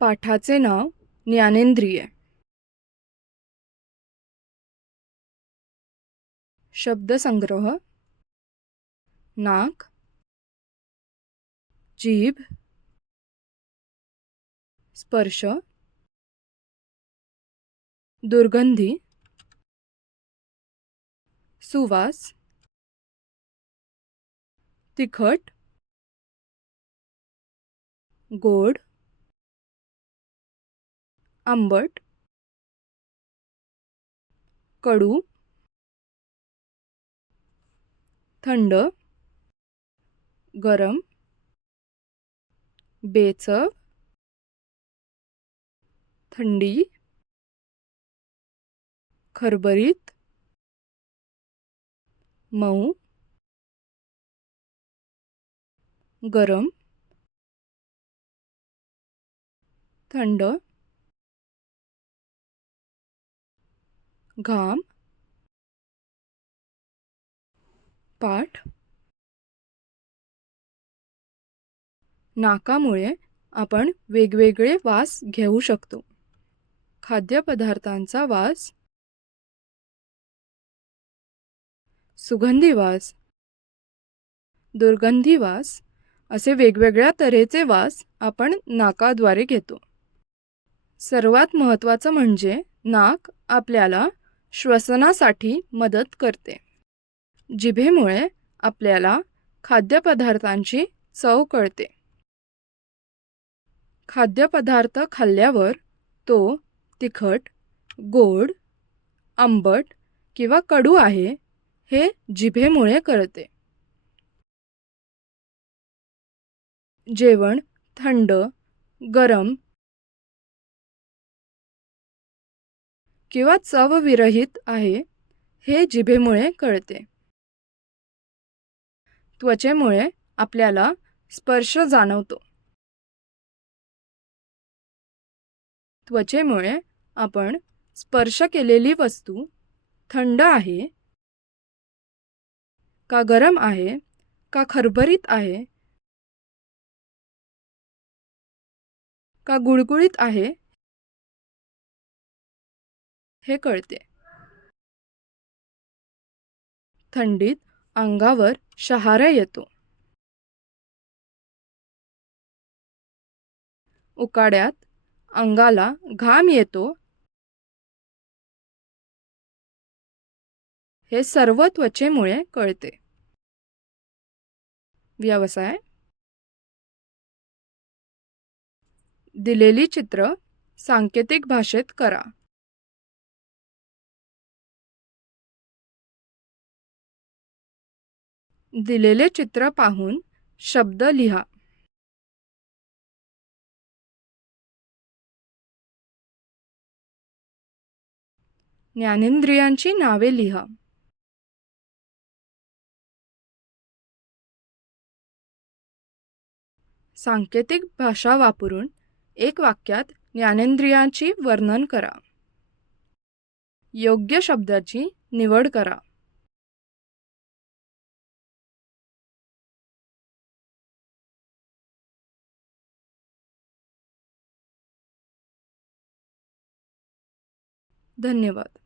पाठाचे नाव ज्ञानेंद्रिय. शब्दसंग्रह: नाक, जीभ, स्पर्श, दुर्गंधी, सुवास, तिखट, गोड, आंबट, कडू, थंड, गरम, बेचव, थंडी, खरबरीत, मऊ, गरम, थंड, घाम, पाठ. नाकामुळे आपण वेगवेगळे वास घेऊ शकतो. खाद्यपदार्थांचा वास, सुगंधी वास, दुर्गंधी वास असे वेगवेगळ्या तऱ्हेचे वास आपण नाकाद्वारे घेतो. सर्वात महत्त्वाचं म्हणजे नाक आपल्याला श्वसनासाठी मदत करते. जिभेमुळे आपल्याला खाद्यपदार्थांची चव कळते. खाद्यपदार्थ खाल्ल्यावर तो तिखट, गोड, आंबट किंवा कडू आहे हे जिभेमुळे कळते. जेवण थंड, गरम किंवा चवविरहित आहे हे जिभेमुळे कळते. त्वचेमुळे आपल्याला स्पर्श जाणवतो. त्वचेमुळे आपण स्पर्श केलेली वस्तू थंड आहे का गरम आहे का खरबरीत आहे का गुळगुळीत आहे हे कळते. थंडीत अंगावर शहारा येतो. उकाड्यात अंगाला घाम येतो. हे सर्व त्वचेमुळे कळते. व्यवसाय: दिलेली चित्र सांकेतिक भाषेत करा. दिलेले चित्र पाहून शब्द लिहा. ज्ञानेंद्रियांची नावे लिहा. सांकेतिक भाषा वापरून एक वाक्यात ज्ञानेंद्रियांची वर्णन करा. योग्य शब्दाची निवड करा. धन्यवाद.